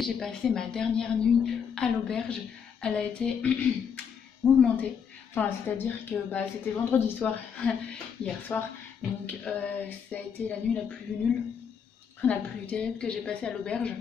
J'ai passé ma dernière nuit à l'auberge. Elle a été mouvementée. Enfin, c'est-à-dire que c'était vendredi soir, hier soir. Donc ça a été la nuit la plus nulle, enfin, la plus terrible que j'ai passée à l'auberge.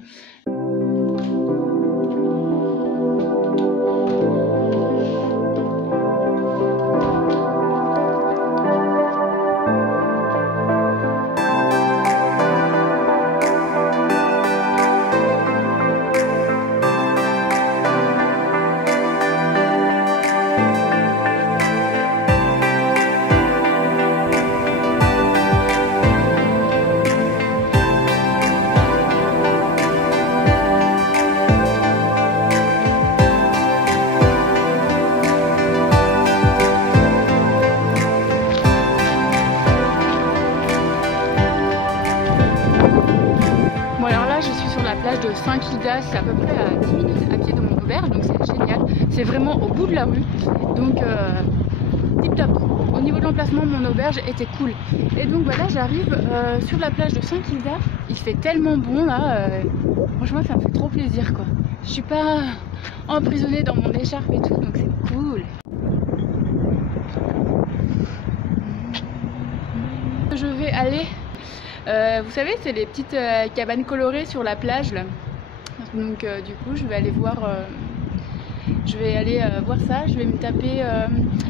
De Saint-Kilda, c'est à peu près à 10 minutes à pied de mon auberge, donc c'est génial. C'est vraiment au bout de la rue, donc tip top. Au niveau de l'emplacement, mon auberge était cool. Et donc là j'arrive sur la plage de Saint-Kilda. Il fait tellement bon là, franchement ça me fait trop plaisir quoi. Je suis pas emprisonnée dans mon écharpe et tout, donc c'est cool. Je vais aller vous savez, c'est les petites cabanes colorées sur la plage là. Donc du coup je vais aller voir voir ça. Je vais me taper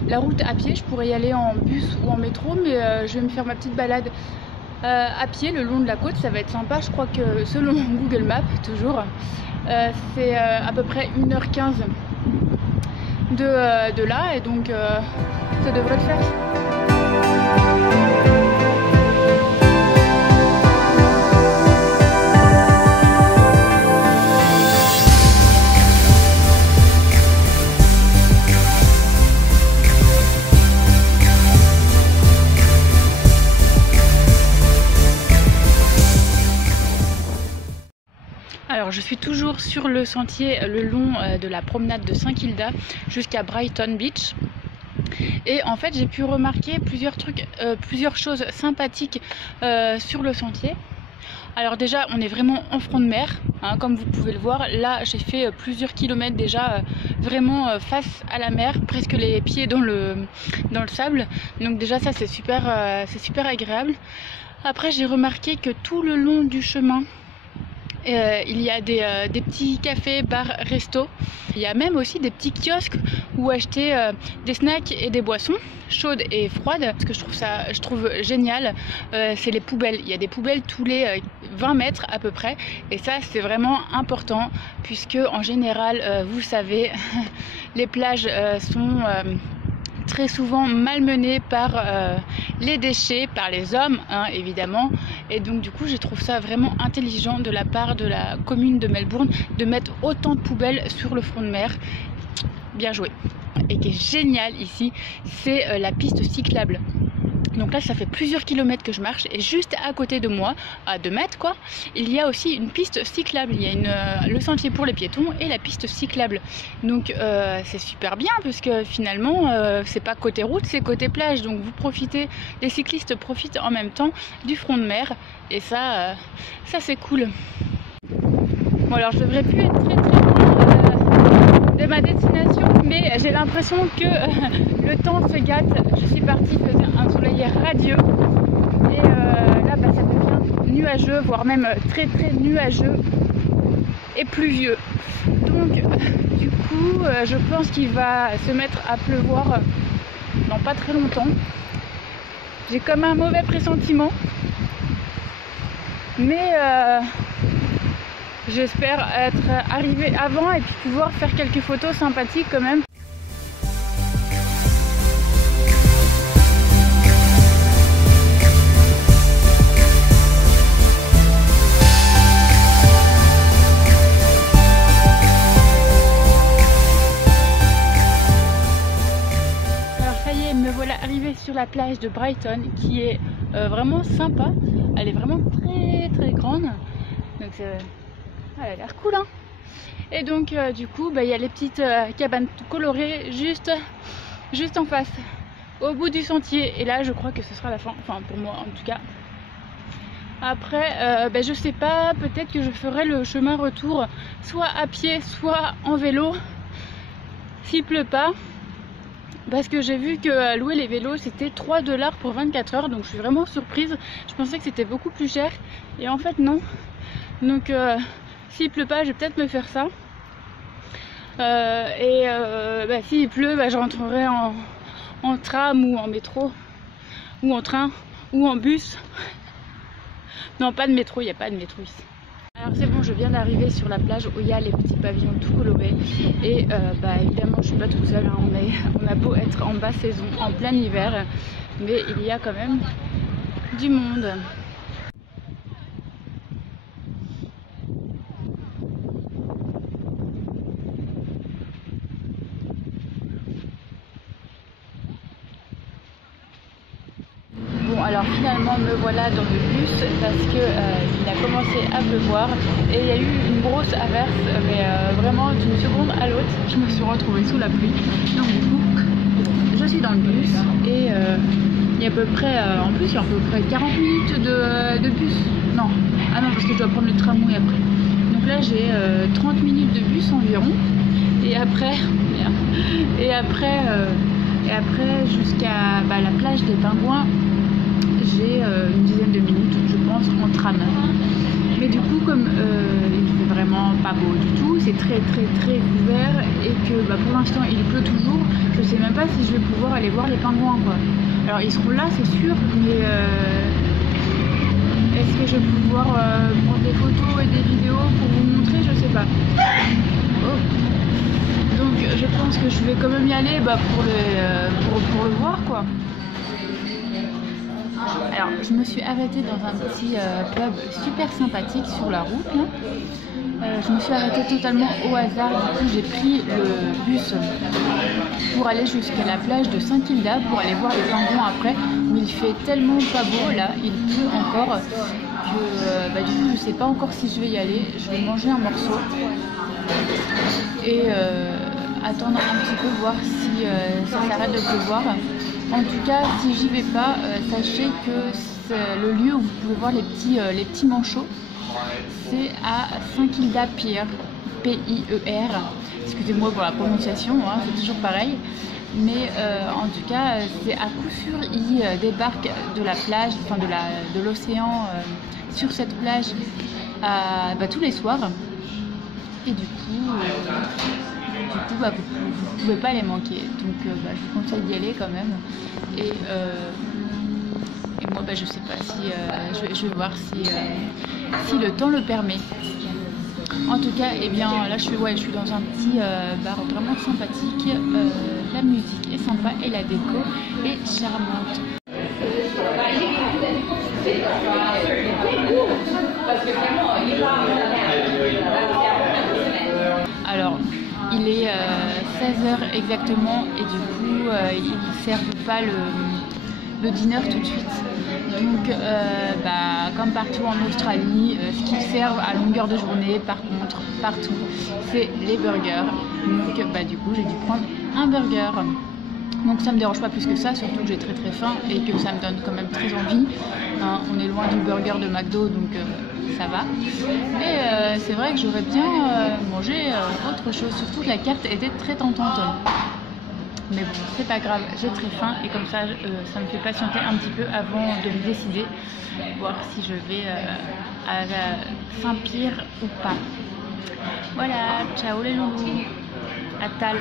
la route à pied. Je pourrais y aller en bus ou en métro, mais je vais me faire ma petite balade à pied le long de la côte. Ça va être sympa. Je crois que selon Google Maps toujours c'est à peu près 1h15 de là, et donc ça devrait le faire. Alors je suis toujours sur le sentier le long de la promenade de Saint-Kilda jusqu'à Brighton Beach. Et en fait j'ai pu remarquer plusieurs choses sympathiques sur le sentier. Alors déjà on est vraiment en front de mer, hein, comme vous pouvez le voir. Là j'ai fait plusieurs kilomètres déjà vraiment face à la mer, presque les pieds dans le sable. Donc déjà ça c'est super agréable. Après j'ai remarqué que tout le long du chemin il y a des petits cafés, bars, restos. Il y a même aussi des petits kiosques où acheter des snacks et des boissons chaudes et froides. Ce que je trouve génial, c'est les poubelles. Il y a des poubelles tous les 20 mètres à peu près. Et ça, c'est vraiment important puisque en général, vous savez, les plages sont très souvent malmenés par les déchets, par les hommes hein, évidemment, et donc du coup je trouve ça vraiment intelligent de la part de la commune de Melbourne de mettre autant de poubelles sur le front de mer. Bien joué. Et qui est génial ici, c'est la piste cyclable. Donc là ça fait plusieurs kilomètres que je marche, et juste à côté de moi, à 2 mètres quoi, il y a aussi une piste cyclable. Il y a le sentier pour les piétons et la piste cyclable. Donc c'est super bien parce que finalement c'est pas côté route, c'est côté plage. Donc vous profitez, les cyclistes profitent en même temps du front de mer, et ça c'est cool. Bon alors je devrais plus être très loin de ma destination, mais j'ai l'impression que le temps se gâte. Je suis partie, il faisait un soleil radieux, et là ça devient nuageux, voire même très nuageux et pluvieux. Donc du coup je pense qu'il va se mettre à pleuvoir dans pas très longtemps. J'ai comme un mauvais pressentiment, mais j'espère être arrivée avant et puis pouvoir faire quelques photos sympathiques quand même. Alors ça y est, me voilà arrivée sur la plage de Brighton, qui est vraiment sympa. Elle est vraiment très grande. Donc elle a l'air cool hein. Et donc du coup il y a les petites cabanes colorées juste en face, au bout du sentier. Et là je crois que ce sera la fin, enfin pour moi en tout cas. Après, je sais pas, peut-être que je ferai le chemin retour soit à pied, soit en vélo, s'il pleut pas. Parce que j'ai vu que louer les vélos c'était 3 $ pour 24 heures, donc je suis vraiment surprise. Je pensais que c'était beaucoup plus cher et en fait non. Donc s'il pleut pas, je vais peut-être me faire ça. S'il pleut, je rentrerai en tram ou en métro ou en train ou en bus. Non, pas de métro, il n'y a pas de métro ici. Alors c'est bon, je viens d'arriver sur la plage où il y a les petits pavillons tout colorés et évidemment je suis pas toute seule, hein, on a beau être en basse saison, en plein hiver, mais il y a quand même du monde. Bon, alors finalement me voilà dans le bus parce que il a commencé à pleuvoir et il y a eu une grosse averse, mais vraiment d'une seconde à l'autre je me suis retrouvée sous la pluie. Donc du coup je suis dans le bus et il y a à peu près en plus il y a à peu près 40 minutes de bus. Non, ah non, parce que je dois prendre le tramway après. Donc là j'ai 30 minutes de bus environ et après jusqu'à la plage des Pingouins j'ai une dizaine de minutes je pense en tram. Mais du coup comme il fait vraiment pas beau du tout, c'est très couvert et que pour l'instant il pleut toujours, je sais même pas si je vais pouvoir aller voir les pingouins quoi. Alors ils seront là c'est sûr, mais est-ce que je vais pouvoir prendre des photos et des vidéos pour vous montrer, je sais pas. Oh. Donc je pense que je vais quand même y aller pour le voir quoi. Alors je me suis arrêtée dans un petit pub super sympathique sur la route là. Je me suis arrêtée totalement au hasard, du coup j'ai pris le bus pour aller jusqu'à la plage de Saint-Kilda pour aller voir les pingouins après, mais il fait tellement pas beau là, il pleut encore que du coup je sais pas encore si je vais y aller. Je vais manger un morceau et attendre un petit peu voir si ça s'arrête de pleuvoir. En tout cas, si j'y vais pas, sachez que le lieu où vous pouvez voir les petits manchots, c'est à Saint-Kilda Pier, P-I-E-R. Excusez-moi pour la prononciation, hein, c'est toujours pareil. Mais en tout cas, c'est à coup sûr, ils débarquent de la plage, enfin de l'océan sur cette plage tous les soirs. Et du coup, vous pouvez pas les manquer. Donc je vous conseille d'y aller quand même. Et moi je sais pas si je vais voir si le temps le permet. En tout cas, là je suis dans un petit bar vraiment sympathique. La musique est sympa et la déco est charmante. Alors, il est 16h exactement et du coup ils ne servent pas le dîner tout de suite. Donc comme partout en Australie, ce qu'ils servent à longueur de journée par contre partout c'est les burgers. Donc du coup j'ai dû prendre un burger. Donc ça me dérange pas plus que ça, surtout que j'ai très faim et que ça me donne quand même très envie. Hein, on est loin du burger de McDo donc ça va. Mais c'est vrai que j'aurais bien mangé autre chose, surtout que la carte était très tentante. Mais bon, c'est pas grave, j'ai très faim et comme ça, ça me fait patienter un petit peu avant de me décider, voir si je vais à Saint-Pierre ou pas. Voilà, ciao les loulous, à tal.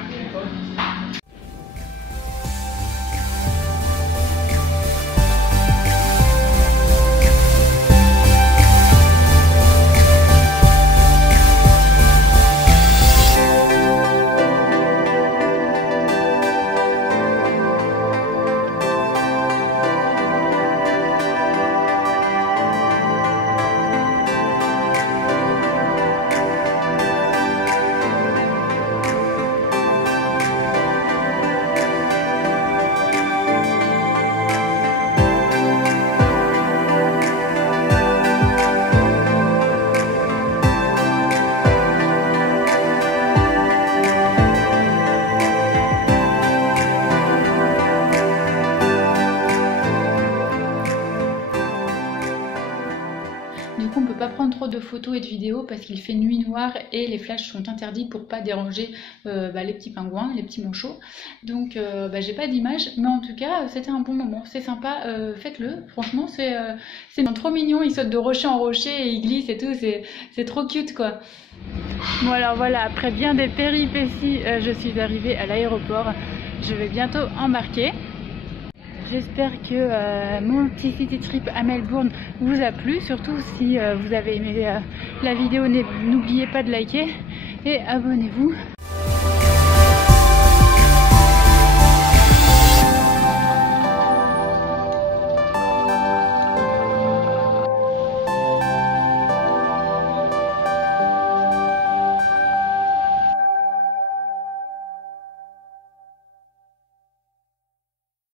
Du coup on peut pas prendre trop de photos et de vidéos parce qu'il fait nuit noire et les flashs sont interdits pour pas déranger les petits pingouins, les petits manchots. Donc j'ai pas d'image, mais en tout cas c'était un bon moment, c'est sympa, faites-le, franchement c'est trop mignon, il saute de rocher en rocher et il glisse et tout, c'est trop cute quoi. Bon alors voilà, après bien des péripéties, je suis arrivée à l'aéroport, je vais bientôt embarquer. J'espère que mon petit city trip à Melbourne vous a plu, surtout si vous avez aimé la vidéo, n'oubliez pas de liker et abonnez-vous.